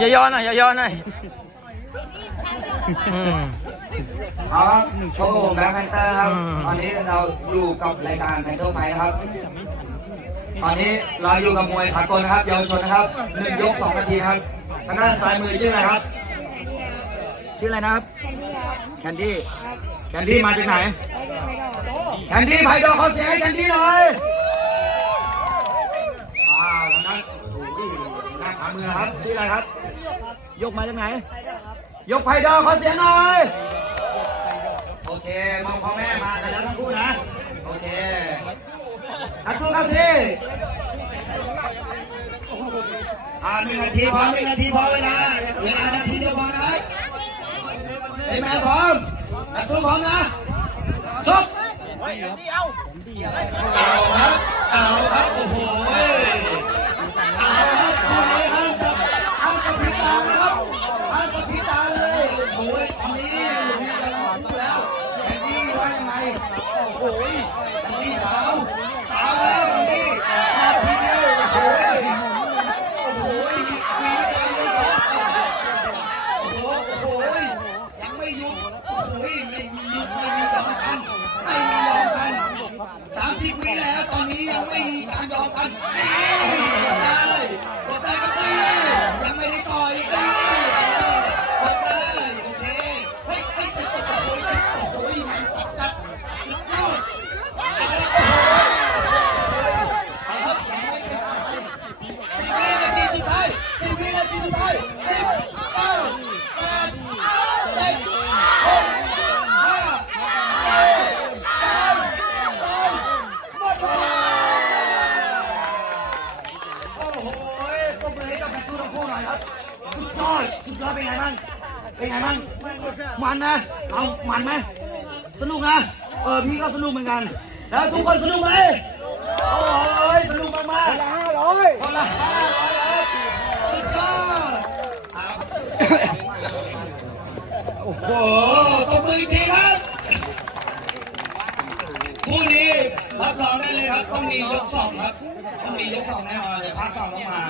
อย่าย้อนหน่อยอย่าย้อนหน่อยอืมเอาครับโชว์แบ็คแพนเตอร์ครับ อืม ตอนนี้เราอยู่กับรายการแพนเตอร์ไฟนะครับ ตอนนี้เราอยู่กับมวยสากลนะครับเยาวชนนะครับหนึ่งยกสองนาทีนะครับทางด้านซ้ายมือชื่ออะไรครับ ชื่ออะไรนะครับ แคนดี้ แคนดี้มาจากไหน แคนดี้ไผ่ดอกขอเสียงให้แคนดี้หน่อยอ่ มือนะครับชื่ออะไรครับ ยกมาจากไหน ยกไผ่ดอกขอเสียงหน่อย โอเคมองพ่อแม่มากันแล้วทั้งคู่นะ โอเคนักสู้ครับที่อ่าหนึ่งนาทีพอหนึ่งนาทีพอเวลาเวลานาทีเดียวพอนะเซ็นแม่พร้อมนักสู้พร้อมนะชกเอาครับเอา ดี้ว่ายังไงโอ้โหแอนดี้สาวสาวแล้วแอนดี้มาทีเดียวโอ้โหโอ้โหมีมีใจเลยครับโอ้โหโอ้โหยังไม่หยุดโอ้โหไม่มีหยุดไม่มียอมกันไม่มียอมกันสามสิบวิแล้วตอนนี้ยังไม่มีการยอมกันนี่ สุดยอด สุดยอดเป็นไงบ้าง เป็นไงบ้าง มันนะเรามันไหม สนุกนะ เออพี่ก็สนุกเหมือนกัน แล้วทุกคนสนุกไหมโอ้ยสนุกมากมากคนละห้าร้อยคนละห้าร้อยครับสุดยอดครับโอ้โหตบมืออีกทีครับคู่นี้รับรองได้เลยครับ ต้องมียกสองครับ ต้องมียกสองแน่นอนเดี๋ยวภาคสองต้องมา